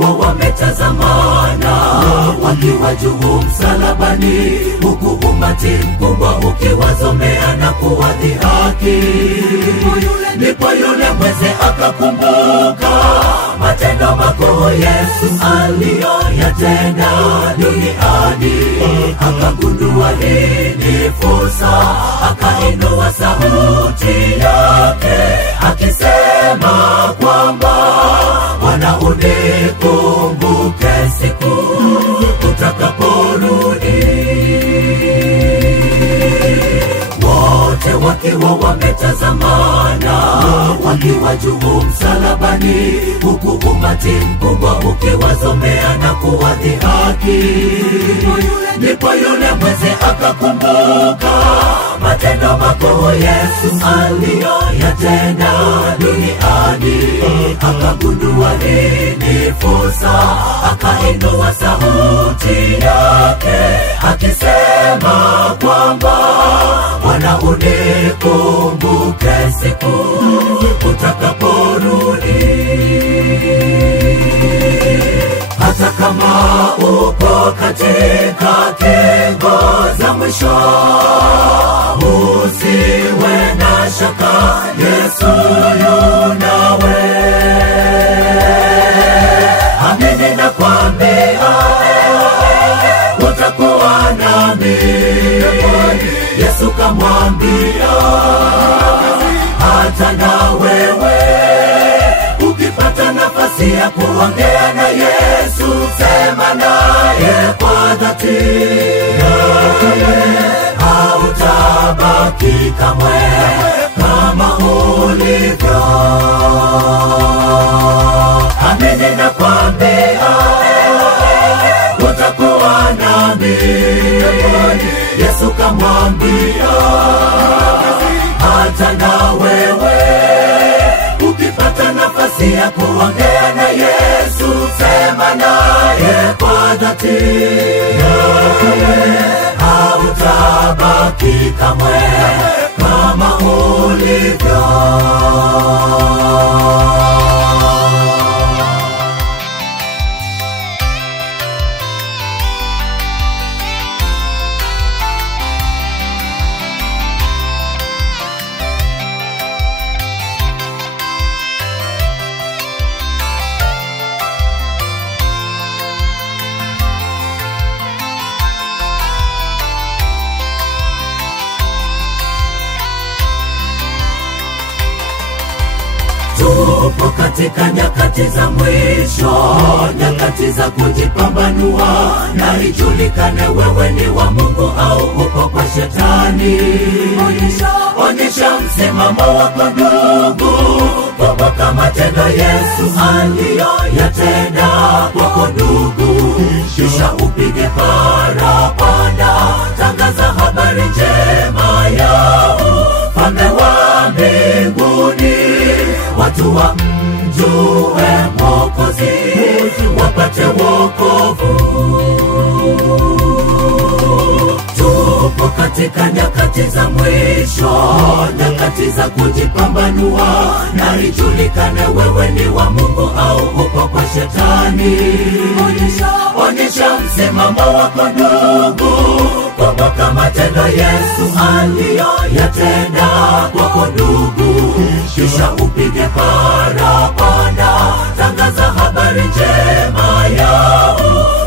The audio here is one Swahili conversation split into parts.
wakiwa wametazamana, wakiwa juu msalabani, huku umati mkubwa ukiwazomea na kuwadhihaki. Ndipo yule mweze akakumbuka matendo makuu Yesu aliyoyatenda duniani, akagundua hii ni fursa, akainua sauti yake akisema kwamba Bwana, unikumbuke siku utakaporudi. Wote wakiwa wametazamana, wakiwa juu msalabani, huku umati mkubwa ukiwazomea na kuwadhihaki. Ndipo yule mweze akakumbuka matendo makuu Yesu aliyoyatenda duniani, akagundua hii ni fursa, akainua sauti yake akisema kwamba Bwana, unikumbuke siku utakaporudi. Hata kama uko katika kingo za mwisho, usiwe na shaka, Yesu yu nawe. Amini nakwambia, utakuwa nami. Yesu kamwambia, hata na wewe ukipata nafasi ya kuongea na Yesu, sema naye kwa dhati, hautabaki kamwe kama ulivyo. Amini nakwambia, utakuwa nami. Yesu kamwambia, hata na wewe ukipata nafasi ya kuongea na Yesu, sema naye kwa dhati, hautabaki kamwe kama ulivyo. Tupo katika nyakati za mwisho, nyakati za kujipambanua na ijulikane wewe ni wa Mungu au uko kwa shetani. Onyesha msimamo wako ndugu, kumbuka matendo Yesu aliyoyatenda kwako ndugu, kisha upige parapanda, tangaza habari njema ya ufalme wa mbinguni. Watu wamjue Mwokozi, wapate wokovu. Tupo katika nyakati za mwisho, nyakati za kujipambanua na ijulikane wewe ni wa Mungu au uko kwa shetani. Onyesha msimamo wako ndugu, kumbuka matendo Yesu aliyoyatenda kwako ndugu, kisha upige parapanda, tangaza habari njema ya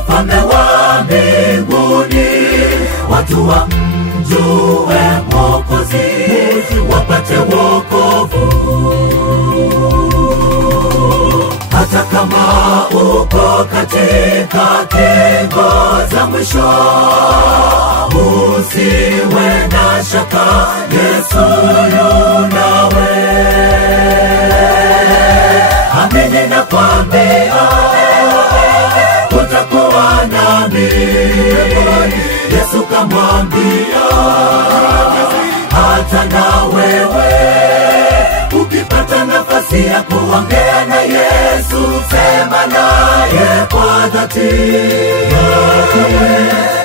ufalme wa mbinguni. Watu wamjue Mwokozi, wapate wokovu. Hata kama uko katika kingo za mwisho, usiwe na shaka, Yesu yu nawe. Amini nakwambia, utakuwa nami. Yesu kamwambia, hata na wewe ukipata nafasi ya kuongea na Yesu, sema naye kwa dhati,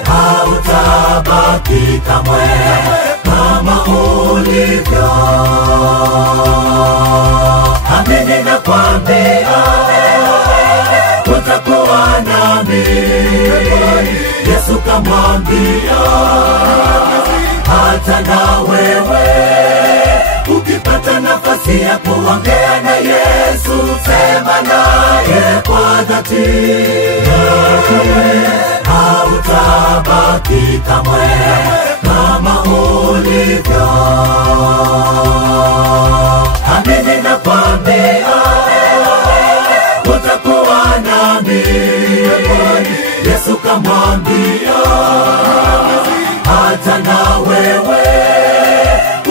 hautabaki kamwe kama ulivyo. Amini nakwambia, nami. Yesu kamwambia, hata na wewe ukipata nafasi ya kuongea na Yesu, sema naye kwa dhati, hautabaki kamwe kama ulivyo. Amini nakwambia, utakuwa nami. Yesu kamwambia, hata na wewe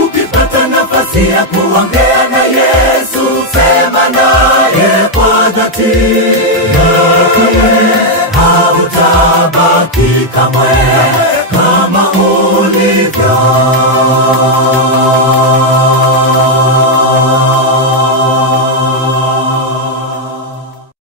ukipata nafasi ya kuongea na Yesu, sema naye kwa dhati, hautabaki kamwe.